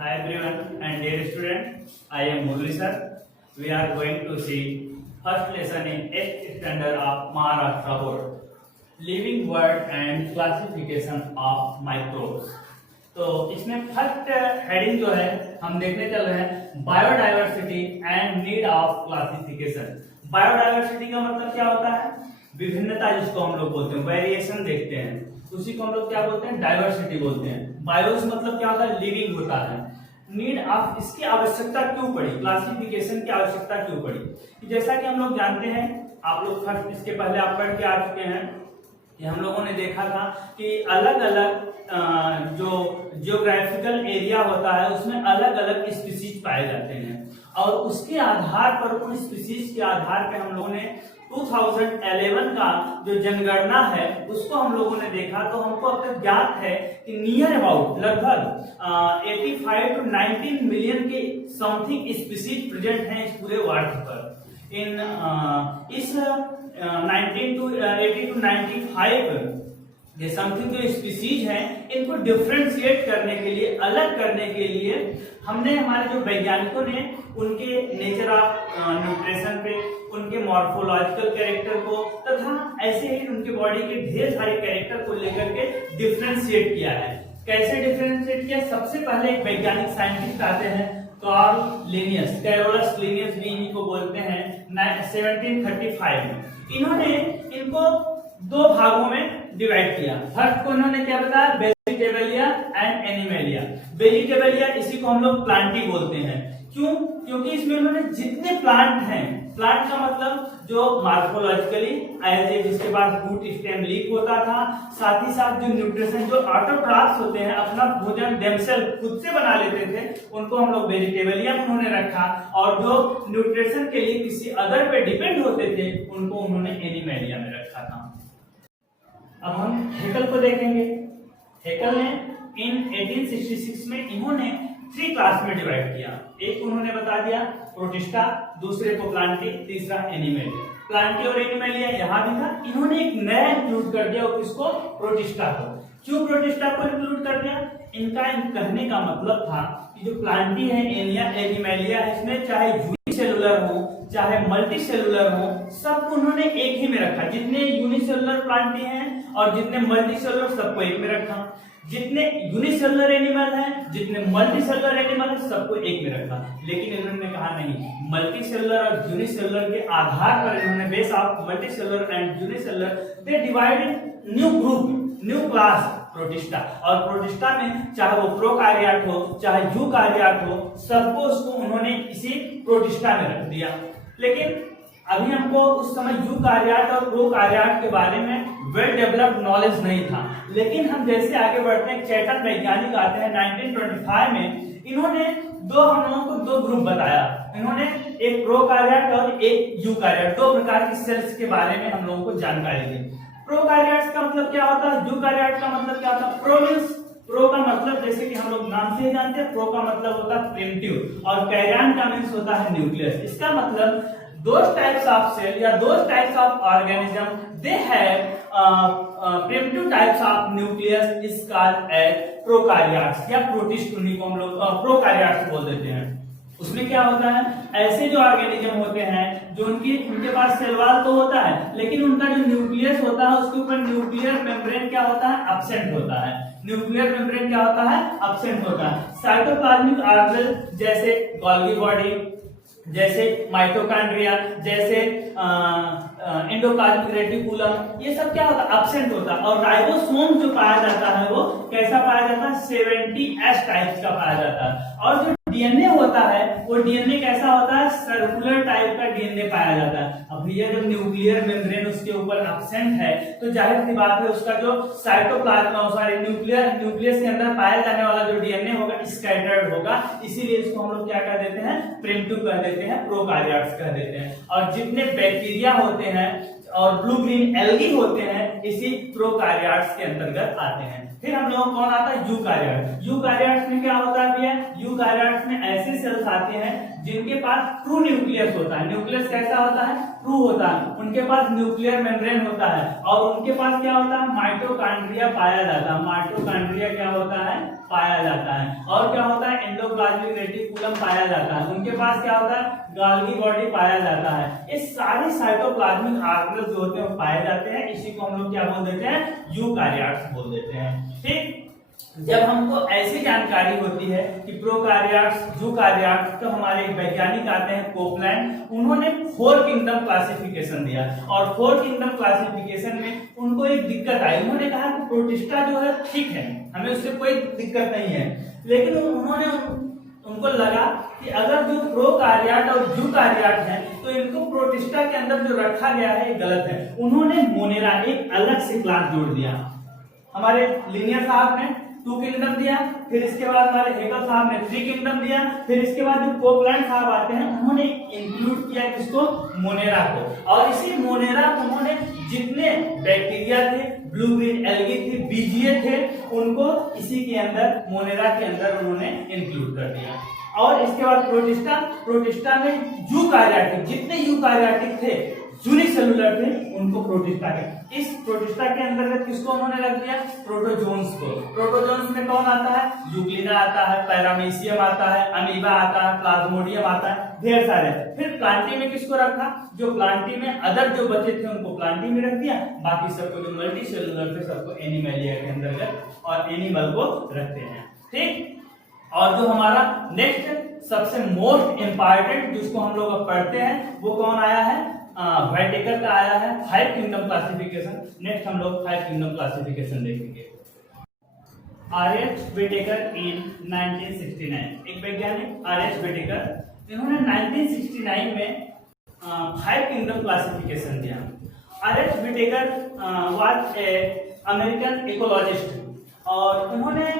Hi everyone and dear student, I am Murli sir. We are going to see first lesson in 8th standard of Maharashtra Board, Living Word and Classification of Microbes. तो इसमें first heading जो है हम देखने चल रहे हैं biodiversity and need of classification. Biodiversity का मतलब क्या होता है? विभिन्नता, जिसको हम लोग बोलते हैं, वेरिएशन देखते हैं, उसी को हम लोग क्या बोलते हैं? डाइवर्सिटी बोलते हैं। बायोस मतलब क्या होता है? लिविंग होता है। नीड ऑफ, इसकी आवश्यकता क्यों पड़ी? क्लासिफिकेशन की आवश्यकता क्यों पड़ी? जैसा कि हम लोग जानते हैं, आप लोग फर्स्ट इसके पहले आप पढ़ के आ चुके हैं कि हम लोगों ने देखा था कि अलग अलग जो जियोग्राफिकल एरिया होता है उसमें अलग अलग स्पीसीज पाए जाते हैं, और उसके आधार पर, उन स्पीसीज के आधार पे हम लोगों ने 2011 का जो जनगणना है उसको हम लोगों ने देखा। तो हमको अब तक ज्ञात है कि नियर अबाउट लगभग 85 to 19 मिलियन के समथिंग स्पीसीज प्रेजेंट हैं इस पूरे अर्थ पर। इन इस 19 to 80 to 95 ये समथिंग जो स्पीसीज हैं, इनको डिफ्रेंशिएट करने के लिए, अलग करने के लिए हमने, हमारे जो वैज्ञानिकों ने उनके नेचर ऑफ न्यूट्रिशन पे, उनके मॉर्फोलॉजिकल कैरेक्टर को तथा ऐसे ही उनके बॉडी के ढेर सारे कैरेक्टर को लेकर के डिफ्रेंशिएट किया है। कैसे डिफ्रेंशिएट किया? सबसे पहले एक वैज्ञानिक साइंटिस्ट आते हैं, कार्ल लिनियस, कैरोलस लिनियस भी इनको बोलते हैं, 1735 में। इन्होंने इनको दो भागों में डिवाइड किया। फर्स्ट को उन्होंने क्या बताया? वेजिटेबलिया एंड एनिमलिया। वेजिटेबलिया, इसी को हम लोग प्लांटी बोलते हैं। क्यों? क्योंकि इसमें उन्होंने जितने प्लांट हैं, प्लांट का मतलब जो मॉर्फोलॉजिकली एज ए, जिसके पास रूट स्टेम लीफ होता था, साथ ही साथ जो न्यूट्रिशन, जो ऑटोट्रॉफ्स होते हैं, अपना भोजन देमसेल्फ खुद से बना लेते थे, उनको हम लोग वेजिटेबलिया में उन्होंने रखा, और जो न्यूट्रिशन के लिए किसी अदर पे डिपेंड होते थे उनको उन्होंने एनिमलिया में रखा था। अब हम हेकल को देखेंगे। हेकल ने इन 1866 में इन्होंने 3 क्लास में डिवाइड किया। एक उन्होंने बता दिया प्रोटिस्टा, दूसरे को प्लांटी, तीसरा एनिमलिया। प्लांटी और एनिमलिया यहाँ भी था, इन्होंने एक नया इंक्लूड कर दिया, किसको? प्रोटिस्टा को। क्यों प्रोटिस्टा को इंक्लूड कर दिया? इनका कहने का मतलब था कि जो प्लांटी है, एनिमलिया है, इसमें चाहे यूनिसेलुलर हो चाहे मल्टी सेलुलर हो, सबको उन्होंने एक ही में रखा। जितने यूनिसेलुलर प्लांटी हैं और जितने मल्टी सेलुलर, सबको एक में रखा। जितने यूनिसेलुलर एनिमल हैं, जितने मल्टी सेलुलर एनिमल हैं, सबको एक में रखा। लेकिन इन्होंने कहा नहीं, मल्टी सेलुलर और यूनिसेलुलर के आधार पर इन्होंने base of multi cellular and unicellular they divided new group, new class, protista. और प्रोटिस्टा में चाहे वो प्रोकार्योट हो चाहे यूकार्योट हो, सबको उसको उन्होंने इसी प्रोटिस्टा में रख दिया। लेकिन अभी हमको उस समय यूकार्योट और प्रोकार्योट के बारे में वेल डेवलप्ड नॉलेज नहीं था। लेकिन हम जैसे आगे बढ़ते हैं, चैटन वैज्ञानिक आते हैं 1925 में, इन्होंने हम लोगों को 2 ग्रुप बताया। इन्होंने एक प्रोकार्योट और एक यूकार्योट, 2 प्रकार की सेल्स के बारे में हम लोगों को जानकारी दी। प्रोकार्योट्स का मतलब क्या होता है? यूकार्योट का मतलब क्या होता है? प्रो मींस, प्रो का मतलब जैसे कि हम लोग नाम से ही जानते हैं, प्रो का मतलब होता है प्रिमिटिव, और कैरियन का मींस होता है न्यूक्लियस। इसका मतलब those types of cell या those types of organism they have primitive types of nucleus is called as prokaryotes या प्रोटिस्ट, उन्हीं को हम लोग प्रोकार्योट्स बोल देते हैं। उसमें क्या होता है? ऐसे जो ऑर्गेनिज्म होते हैं जो उनके पास सेल वॉल तो होता है, लेकिन उनका जो न्यूक्लियस होता है उसके ऊपर न्यूक्लियर मेम्ब्रेन क्या होता है? एब्सेंट होता है। न्यूक्लियर मेम्ब्रेन क्या होता है? एब्सेंट होता है। साइटोप्लाज्मिक ऑर्गेनेल जैसे गोल्गी बॉडी, जैसे माइटोकॉन्ड्रिया, जैसे एंडोप्लाज्मिक रेटिकुलम, ये सब क्या होता है? एब्सेंट होता है। और राइबोसोम जो पाया जाता है वो कैसा पाया जाता है? 70S टाइप्स का पाया जाता है। और जो डीएनए होता है वो डीएनए कैसा होता है? सर्कुलर टाइप का डीएनए पाया जाता है। अब भैया जब न्यूक्लियर मेम्ब्रेन उसके ऊपर एब्सेंट है तो जाहिर सी बात है उसका जो साइटोप्लाज्म, सॉरी न्यूक्लियस के अंदर पाया जाने वाला जो डीएनए होगा स्कैटर्ड होगा। इसीलिए इसको हम लोग क्या कह देते हैं? प्रिमिटिव कह देते हैं, प्रोकार्योट्स कह देते हैं। और जितने बैक्टीरिया होते हैं और ब्लू ग्रीन एल्गी होते हैं, इसी प्रोकार्योट्स के अंतर्गत आते हैं। फिर हम लोग कौन आता है? यूकार्योट। यूकार्योट्स में क्या होता है भैया? यूकार्योट्स में ऐसे सेल्स आते हैं जिनके पास ट्रू न्यूक्लियस होता है। न्यूक्लियस कैसा होता है? ट्रू होता है। उनके पास न्यूक्लियर मेम्ब्रेन होता है, और उनके पास क्या होता है? माइटोकॉन्ड्रिया पाया जाता है। माइटोकॉन्ड्रिया क्या होता है? पाया जाता है। और क्या होता है? प्रोप्लाज्मिक रेटिकुलम पाया जाता है, उनके पास क्या होता है, गाल्गी बॉडी पाया जाता है। ये सारे साइटोप्लाज्मिक ऑर्गेनेल्स जो होते हैं वो पाए जाते हैं, इसी को हम लोग क्या बोल देते हैं, यूकार्योट्स बोल देते हैं। ठीक, जब हमको ऐसी जानकारी होती है कि प्रोकार्योट्स, यूकार्योट्स, तो हमारे एक वैज्ञानिक आते हैं कोपलैंड, उन्होंने 4 किंगडम क्लासिफिकेशन दिया और 4 किंगडम क्लासिफिकेशन में उनको एक दिक्कत आई। उन्होंने कहा कि प्रोटिस्टा जो है ठीक है, हमें उससे कोई दिक्कत नहीं है, लेकिन उनको लगा कि अगर जो प्रोकार्योट और यूकार्योट हैं तो इनको प्रोटिस्टा के अंदर जो रखा गया है ये गलत है। उन्होंने मोनेरा एक अलग से क्लास जोड़ दिया। हमारे लिनियर साहब ने 2 किंगडम दिया, फिर इसके बाद हमारे हेगल साहब ने 3 किंगडम दिया, फिर इसके बाद जो कोपलैंड साहब आते हैं उन्होंने इंक्लूड किया किसको, मोनेरा को। और इसी मोनेरा को उन्होंने जितने बैक्टीरिया थे, ब्लू ग्रीन एल्गी थी, बीजीए थे, उनको इसी के अंदर, मोनेरा के अंदर उन्होंने इंक्लूड कर दिया। और इसके बाद प्रोटिस्टा में यूकार्योटिक, जितने यूकार्योटिक थे, यूनिसेलुलर थे, उनको प्रोटिस्टा के, इस प्रोटिस्टा के अंतर्गत किसको उन्होंने रख दिया, प्रोटोजोन्स को। प्रोटोजोन्स में कौन आता है, यूग्लिना आता है, पैरामीशियम आता है, अमीबा आता है, प्लाज्मोडियम आता है, ढेर सारे। फिर प्लांटी में किसको रखा, जो प्लांटी में अदर जो बचे थे उनको प्लांटी में रख दिया, बाकी सबको जो मल्टी सेलुलर थे सबको एनिमलिया के अंतर्गत और एनिमल को रखते हैं। ठीक, और जो हमारा नेक्स्ट सबसे मोस्ट इंपॉर्टेंट जिसको हम लोग अब पढ़ते हैं वो कौन आया है, व्हाइटेकर का आया है 5 किंगडम क्लासिफिकेशन। नेक्स्ट हम लोग 5 किंगडम क्लासिफिकेशन देखेंगे। आर.एच. व्हिटेकर इन 1969, एक वैज्ञानिक आर.एच. व्हिटेकर, इन्होंने 1969 में 5 किंगडम क्लासिफिकेशन दिया। RH. Whittaker was a American ecologist और उन्होंने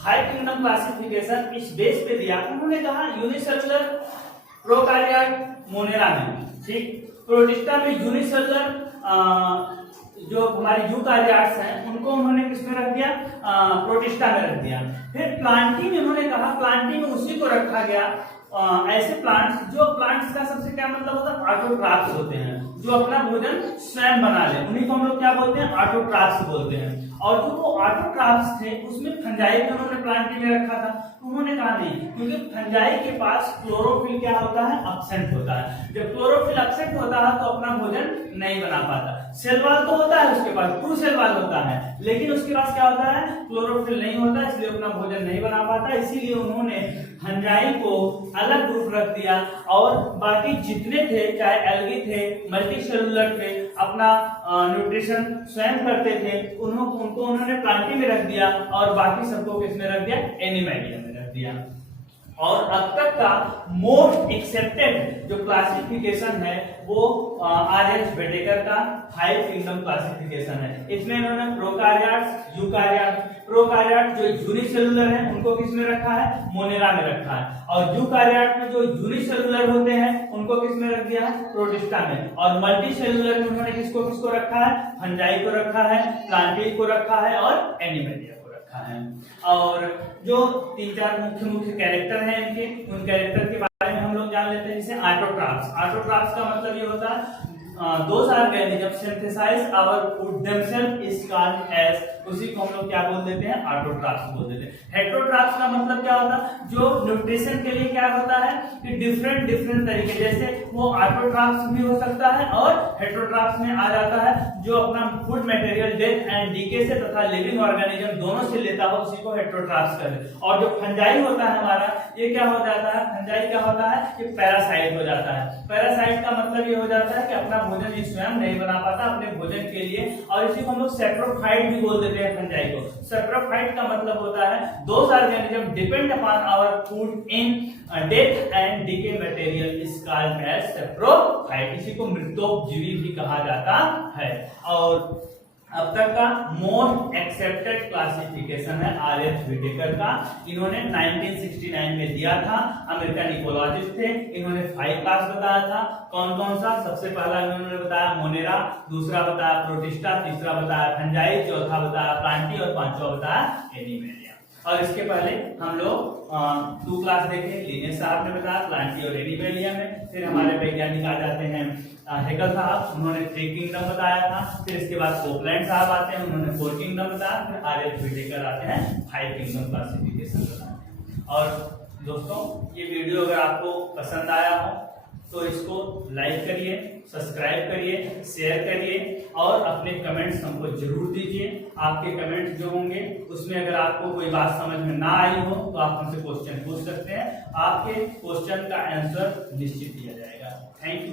5 किंगडम क्लासिफिकेशन इस बेस पे दिया। उन्होंने कहा यूनिसेलुलर प्रोकार्योट मोनेरा में, ठीक, प्रोटिस्टा में यूनिसेलुलर जो हमारे यूकार्योट्स हैं उनको उन्होंने किसमें रख दिया, प्रोटिस्टा में रख दिया। फिर प्लांटी में उन्होंने कहा, प्लांटी में उसी को रखा गया, ऐसे प्लांट्स जो प्लांट्स का सबसे क्या मतलब होता है, ऑटोट्रॉफ्स होते हैं, जो अपना भोजन स्वयं बना ले, उन्हीं को हम लोग क्या बोलते हैं, ऑटोट्रॉफ्स बोलते हैं। और जो वो ऑटोट्रॉफ्स थे उसमें फंजाई को उन्होंने प्लांटी में रखा था। उन्होंने कहा नहीं, क्योंकि फंजाई के पास क्लोरोफिल क्या होता है, एब्सेंट होता है। जब क्लोरोफिल एब्सेंट होता है तो अपना भोजन नहीं बना पाता। सेल वॉल तो होता है उसके पास, ट्रू सेल वॉल होता है, लेकिन उसके पास क्या होता है, क्लोरोफिल नहीं होता, इसलिए अपना भोजन नहीं बना पाता। इसीलिए उन्होंने फंजाई को अलग ग्रुप रख दिया और बाकी जितने थे, चाहे एल्गी थे, मल्टी सेलुलर थे, अपना न्यूट्रिशन स्वयं करते थे, उनको उन्होंने प्लांटी में रख दिया और बाकी सबको किसमें रख दिया, एनिमलिया में रख दिया। और अब तक का मोस्ट एक्सेप्टेड जो क्लासिफिकेशन है वो आर.एच. व्हिटेकर का 5 किंगडम क्लासिफिकेशन है। इसमें इन्होंने प्रोकार्योट्स, यूकार्योट्स, प्रोकार्योट जो यूनिसेलुलर है उनको किसमें रखा है, मोनेरा में रखा है, और यूकार्योट में जो यूनिसेलुलर होते हैं उनको किसमें रख दिया है, प्रोटिस्टा में। और मल्टी सेलुलर में उन्होंने किसको किसको रखा है, फंजाई को रखा है, प्लांटी को रखा है और एनिमलिया को रखा है। और जो 3-4 मुख्य कैरेक्टर हैं इनके, उन कैरेक्टर के बारे में हम लोग जान लेते हैं। जैसे ऑटोट्रॉफ्स, ऑटोट्रॉफ्स का मतलब ये होता है those organisms synthesize our food themselves is called as, उसी को हम लोग क्या बोल देते हैं, ऑटोट्रॉफ्स बोल देते हैं। हेटेरोट्रॉफ्स का मतलब क्या होता है, जो न्यूट्रिशन के लिए क्या होता है कि डिफरेंट तरीके, जैसे वो ऑटोट्रॉफ्स भी हो सकता है और हेटेरोट्रॉफ्स में आ जाता है जो अपना food material death and decay से तथा लिविंग ऑर्गेनिज्म दोनों से लेता हो, उसी को हेटेरोट्रॉफ्स कहते हैं। और जो फंजाई होता है हमारा, ये क्या हो जाता है, फंजाई क्या होता है, ये पैरासाइट हो जाता है। पैरासाइट का मतलब ये हो जाता है कि अपना भोजन ये स्वयं नहीं बना पाता अपने भोजन के लिए, और इसी को हम लोग सेप्रोफाइट भी बोल देते हैं फंजाई को। सेप्रोफाइट का मतलब होता है those organisms depend upon our food in death and decay material is called as saprophyte, इसी को मृतोपजीवी भी कहा जाता है। और अब तक का मोस्ट एक्सेप्टेड क्लासिफिकेशन है आर.एच. व्हिटेकर का, इन्होंने 1969 में दिया था, अमेरिकन इकोलॉजिस्ट थे। इन्होंने 5 क्लास बताया था, कौन कौन सा, सबसे पहला इन्होंने बताया मोनेरा, दूसरा बताया प्रोटिस्टा, तीसरा बताया फंजाई, चौथा बताया प्लांटी और पांचवा बताया एनिमलिया। और इसके पहले हम लोग 2 क्लास देखे, लिनेस साहब ने बताया प्लांटी और एनिमलिया में। फिर हमारे वैज्ञानिक आ जाते हैं हेगल साहब, उन्होंने 3 किंगडम बताया था। फिर इसके बाद कोपलैंड साहब आते हैं, उन्होंने 4 किंगडम बताया। फिर आर.एच. व्हिटेकर आते हैं 5 किंगडम क्लासिफिकेशन बताया। और दोस्तों ये वीडियो अगर आपको पसंद आया हो तो इसको लाइक करिए, सब्सक्राइब करिए, शेयर करिए और अपने कमेंट्स हमको जरूर दीजिए। आपके कमेंट्स जो होंगे उसमें अगर आपको कोई बात समझ में ना आई हो तो आप हमसे क्वेश्चन पूछ सकते हैं, आपके क्वेश्चन का आंसर निश्चित दिया जाएगा। Thank you.